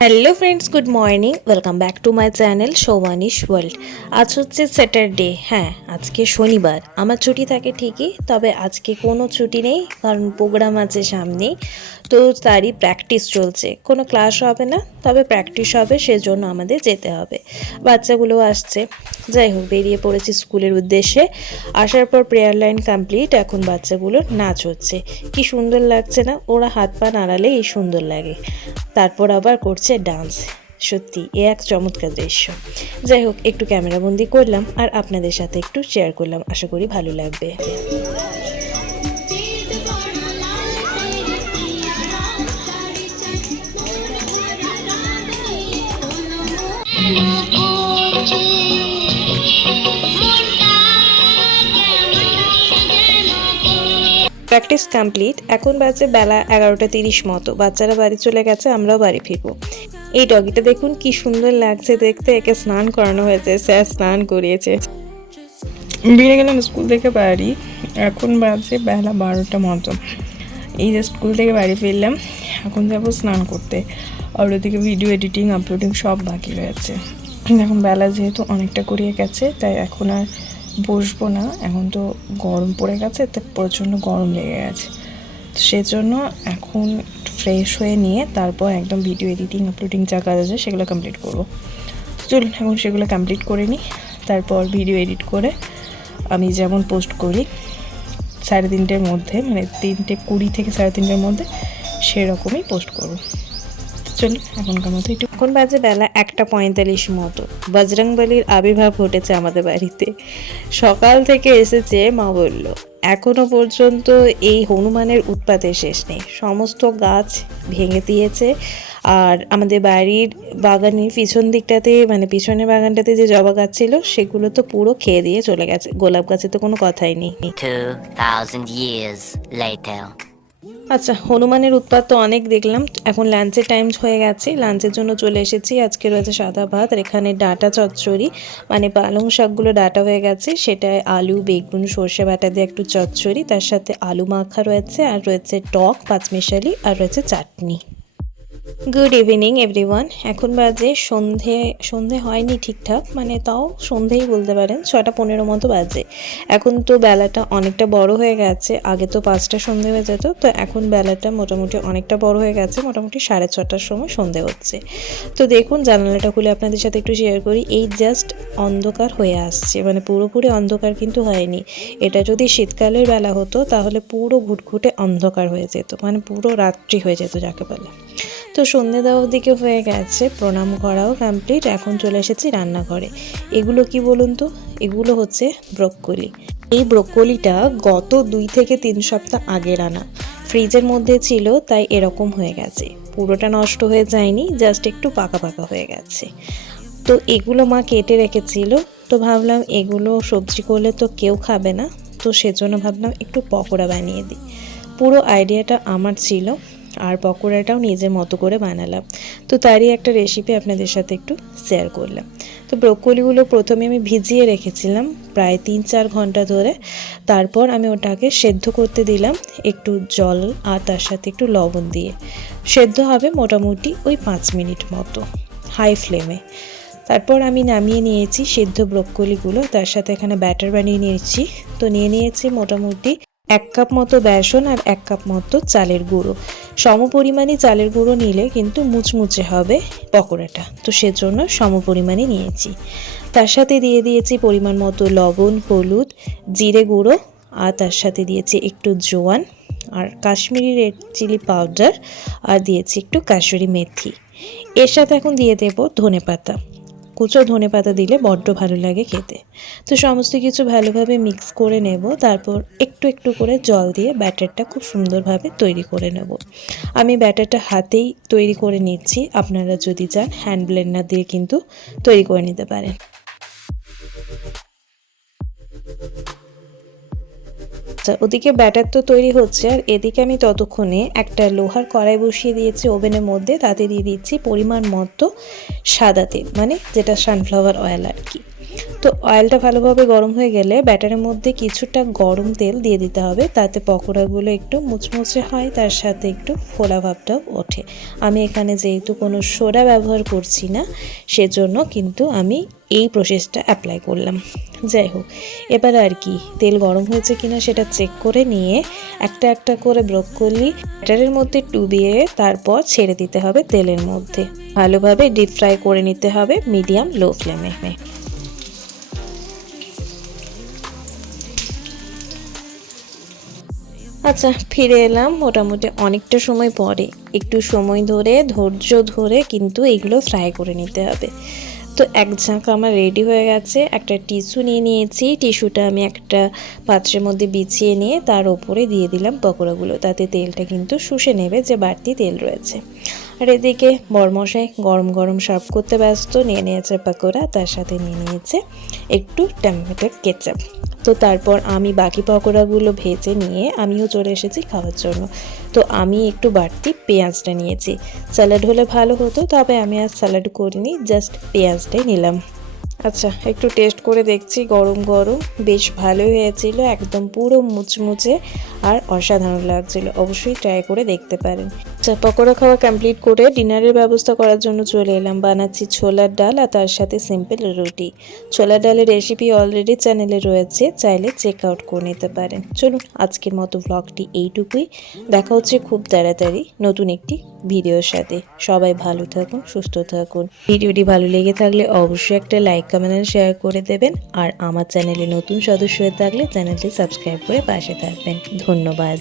Hello friends, good morning. Welcome back to my channel Shovanish world. আজ হচ্ছে Saturday, হ্যাঁ আজকে শনিবার। আমার ছুটি থাকে ঠিকই, তবে আজকে কোনো ছুটি নেই, কারণ প্রোগ্রাম আছে সামনেই। তো তারই প্র্যাকটিস চলছে, কোনো ক্লাস হবে না, তবে প্র্যাকটিস হবে, সেজন্য আমাদের যেতে হবে। বাচ্চাগুলো আসছে, যাই হোক বেরিয়ে পড়েছি স্কুলের উদ্দেশ্যে। আসার পর প্রেয়ার লাইন কমপ্লিট, এখন বাচ্চাগুলোর নাচ হচ্ছে। কি সুন্দর লাগছে না? ওরা হাত পা নাড়ালে এই সুন্দর লাগে, তারপর আবার করছে ডান্স। সত্যি এ এক চমৎকার দৃশ্য। যাই হোক একটু ক্যামেরাবন্দি করলাম আর আপনাদের সাথে একটু শেয়ার করলাম, আশা করি ভালো লাগবে। প্র্যাকটিস কমপ্লিট, এখন বাজে বেলা 11:30 মতো। বাচ্চারা বাড়ি চলে গেছে, আমরাও বাড়ি ফিরবো। এই ডগিটা দেখুন কি সুন্দর লাগছে দেখতে। একে স্নান করানো হয়েছে, স্যার স্নান করিয়েছে। বেরিয়ে গেলাম স্কুল থেকে বাড়ি, এখন বাজে বেলা 12টা মতো। এই যে স্কুল থেকে বাড়ি ফিরলাম, এখন যাবো স্নান করতে। আর ওদিকে ভিডিও এডিটিং আপলোডিং সব বাকি রয়েছে। এখন বেলা যেহেতু অনেকটা গড়িয়ে গেছে, তাই এখন আর বসবো না। এখন তো গরম পড়ে গেছে, তো প্রচণ্ড গরম লেগে গেছে, তো সেজন্য এখন ফ্রেশ হয়ে নিয়ে তারপর একদম ভিডিও এডিটিং আপলোডিং যা কাজ আছে সেগুলো কমপ্লিট করবো। চলুন এখন সেগুলো কমপ্লিট করে নিই, তারপর ভিডিও এডিট করে আমি যেমন পোস্ট করি 3:30-র মধ্যে, মানে 3:20 থেকে 3:30-র মধ্যে, সেরকমই পোস্ট করবো। চলুন এখনকার মতো একটু। এখন বাজে বেলা 1:45 মতো। বজরংবলীর আবির্ভাব ঘটেছে আমাদের বাড়িতে। সকাল থেকে এসেছে, মা বলল এখনো পর্যন্ত এই হনুমানের উৎপাতের শেষ নেই। সমস্ত গাছ ভেঙে দিয়েছে, আর আমাদের বাড়ির বাগানের পিছন দিকটাতে, মানে পিছনের বাগানটাতে যে জবা গাছ ছিল সেগুলো তো পুরো খেয়ে দিয়ে চলে গেছে। গোলাপ গাছে তো কোনো কথাই নেই। 2000 years later. আচ্ছা, হনুমানের উৎপাত তো অনেক দেখলাম। এখন লাঞ্চের টাইম হয়ে গেছে, লাঞ্চের জন্য চলে এসেছি। আজকে রয়েছে সাদা ভাত, আর এখানে ডাঁটা চচ্চড়ি, মানে পালং শাকগুলো ডাঁটা হয়ে গেছে, সেটায় আলু বেগুন সর্ষে বাটা দিয়ে একটু চচ্চড়ি, তার সাথে আলু মাখা রয়েছে, আর রয়েছে টক পাঁচমিশালি, আর রয়েছে চাটনি। Good evening everyone. এখন বাজে সন্ধে হয়নি ঠিকঠাক, মানে তাও সন্ধেই বলতে পারেন, 6:15 মতো বাজে। এখন তো বেলাটা অনেকটা বড় হয়ে গেছে, আগে তো 5টা সন্ধে হয়ে যেত, তো এখন বেলাটা মোটামুটি অনেকটা বড় হয়ে গেছে, মোটামুটি 6:30টার সময় সন্ধে হচ্ছে। তো দেখুন জানালাটা খুলে আপনাদের সাথে একটু শেয়ার করি। এই জাস্ট অন্ধকার হয়ে আসছে, মানে পুরোপুরি অন্ধকার কিন্তু হয়নি। এটা যদি শীতকালের বেলা হতো তাহলে পুরো ঘুটঘুটে অন্ধকার হয়ে যেত, মানে পুরো রাত্রি হয়ে যেত যাকে বলে। তো সন্ধে দেওয়ার দিকে হয়ে গেছে, প্রণাম করাও কমপ্লিট। এখন চলে এসেছি রান্নাঘরে। এগুলো কি বলুন তো? এগুলো হচ্ছে ব্রোকলি। এই ব্রোকলিটা গত 2 থেকে 3 সপ্তাহ আগের আনা, ফ্রিজের মধ্যে ছিল, তাই এরকম হয়ে গেছে। পুরোটা নষ্ট হয়ে যায়নি, জাস্ট একটু পাকা পাকা হয়ে গেছে। তো এগুলো মা কেটে রেখেছিল, তো ভাবলাম এগুলো সবজি করলে তো কেউ খাবে না, তো সেজন্য ভাবলাম একটু পকোড়া বানিয়ে দিই। পুরো আইডিয়াটা আমার ছিল, আর পকোড়াটাও নিজের মতো করে বানালাম। তো তারই একটা রেসিপি আপনাদের সাথে একটু শেয়ার করলাম। তো ব্রোকলিগুলো প্রথমে আমি ভিজিয়ে রেখেছিলাম প্রায় 3-4 ঘন্টা ধরে। তারপর আমি ওটাকে সেদ্ধ করতে দিলাম একটু জল আর তার সাথে একটু লবণ দিয়ে। সেদ্ধ হবে মোটামুটি ওই 5 মিনিট মতো হাই ফ্লেমে। তারপর আমি নামিয়ে নিয়েছি সেদ্ধ ব্রোকলিগুলো, তার সাথে এখানে ব্যাটার বানিয়ে নিয়েছি। তো নিয়েছি মোটামুটি 1 কাপ মতো বেসন আর 1 কাপ মতো চালের গুঁড়ো। সমপরিমাণে চালের গুঁড়ো নিলে কিন্তু মুচমুচে হবে পকোড়াটা, তো সেজন্য সমপরিমাণে নিয়েছি। তার সাথে দিয়ে দিয়েছি পরিমাণ মতো লবণ, হলুদ, জিরে গুঁড়ো, আর তার সাথে দিয়েছি একটু জোয়ান আর কাশ্মীরি রেড চিলি পাউডার, আর দিয়েছি একটু কাসুরি মেথি। এর সাথে এখন দিয়ে দেবো ধনেপাতা। কুচো ধনেপাতা দিলে বড্ড ভালো লাগে খেতে। তো সমস্ত কিছু ভালোভাবে মিক্স করে নেব, তারপর একটু একটু করে জল দিয়ে ব্যাটারটা খুব সুন্দরভাবে তৈরি করে নেব। আমি ব্যাটারটা হাতেই তৈরি করে নিচ্ছি, আপনারা যদি চান হ্যান্ড ব্লেন্ডার দিয়ে কিন্তু তৈরি করে নিতে পারেন। ওদিকে ব্যাটার তো তৈরি হচ্ছে, আর এদিকে আমি ততক্ষণে একটা লোহার কড়াই বসিয়ে দিয়েছি ওভেনের মধ্যে। তাতে দিয়ে দিচ্ছি পরিমাণ মতো সাদা তেল, মানে যেটা সানফ্লাওয়ার অয়েল আর কি। তো অয়েলটা ভালোভাবে গরম হয়ে গেলে ব্যাটারের মধ্যে কিছুটা গরম তেল দিয়ে দিতে হবে, তাতে পকোড়াগুলো একটু মুচমুচে হয়, তার সাথে একটু ফোলা ভাবটাও ওঠে। আমি এখানে যেহেতু কোনো সোডা ব্যবহার করছি না, সেজন্য কিন্তু আমি এই প্রসেসটা অ্যাপ্লাই করলাম। যাই হোক, এবার আর কি তেল গরম হয়েছে কিনা সেটা চেক করে নিয়ে একটা একটা করে ব্রোকলি ব্যাটারের মধ্যে ডুবিয়ে তারপর ছেড়ে দিতে হবে তেলের মধ্যে। ভালোভাবে ডিপ ফ্রাই করে নিতে হবে মিডিয়াম লো ফ্লেমে। আচ্ছা, ফিরে এলাম মোটামুটি অনেকটা সময় পরে। একটু সময় ধরে ধৈর্য ধরে কিন্তু এগুলো ফ্রাই করে নিতে হবে। তো এক ঝাঁক আমার রেডি হয়ে গেছে। একটা টিস্যু নিয়ে নিয়েছি, টিস্যুটা আমি একটা পাত্রের মধ্যে বিছিয়ে নিয়ে তার ওপরে দিয়ে দিলাম পকোড়াগুলো, তাতে তেলটা কিন্তু শুষে নেবে যে বাড়তি তেল রয়েছে। আর এদিকে বরমশাই গরম গরম সার্ভ করতে ব্যস্ত, নিয়ে নিয়েছে পকোড়া, তার সাথে নিয়ে নিয়েছে একটু টমেটো কেচাপ। তো তারপর আমি বাকি পকোড়াগুলো ভেজে নিয়ে আমিও চলে এসেছি খাওয়ার জন্য। তো আমি একটু বাড়তি পেঁয়াজটা নিয়েছি। স্যালাড হলে ভালো হতো, তবে আমি আর স্যালাড করিনি, জাস্ট পেঁয়াজটাই নিলাম। আচ্ছা, একটু টেস্ট করে দেখছি। গরম গরম বেশ ভালোই হয়েছিল, একদম পুরো মুচমুচে আর অসাধারণ লাগছিল। অবশ্যই ট্রাই করে দেখতে পারেন। আচ্ছা, পকোড়া খাওয়া কমপ্লিট করে ডিনারের ব্যবস্থা করার জন্য চলে এলাম। বানাচ্ছি ছোলার ডাল আর তার সাথে সিম্পল রুটি। ছোলার ডালের রেসিপি অলরেডি চ্যানেলে রয়েছে, চাইলে চেক আউট করে নিতে পারেন। চলুন, আজকের মতো ব্লগটি এইটুকুই। দেখা হচ্ছে খুব তাড়াতাড়ি নতুন একটি ভিডিওর সাথে। সবাই ভালো থাকুন, সুস্থ থাকুন। ভিডিওটি ভালো লেগে থাকলে অবশ্যই একটা লাইক, কমেন্ট আর শেয়ার করে দেবেন। আর আমার চ্যানেলে নতুন সদস্য হয়ে থাকলে চ্যানেলটি সাবস্ক্রাইব করে পাশে থাকবেন। ধন্যবাদ।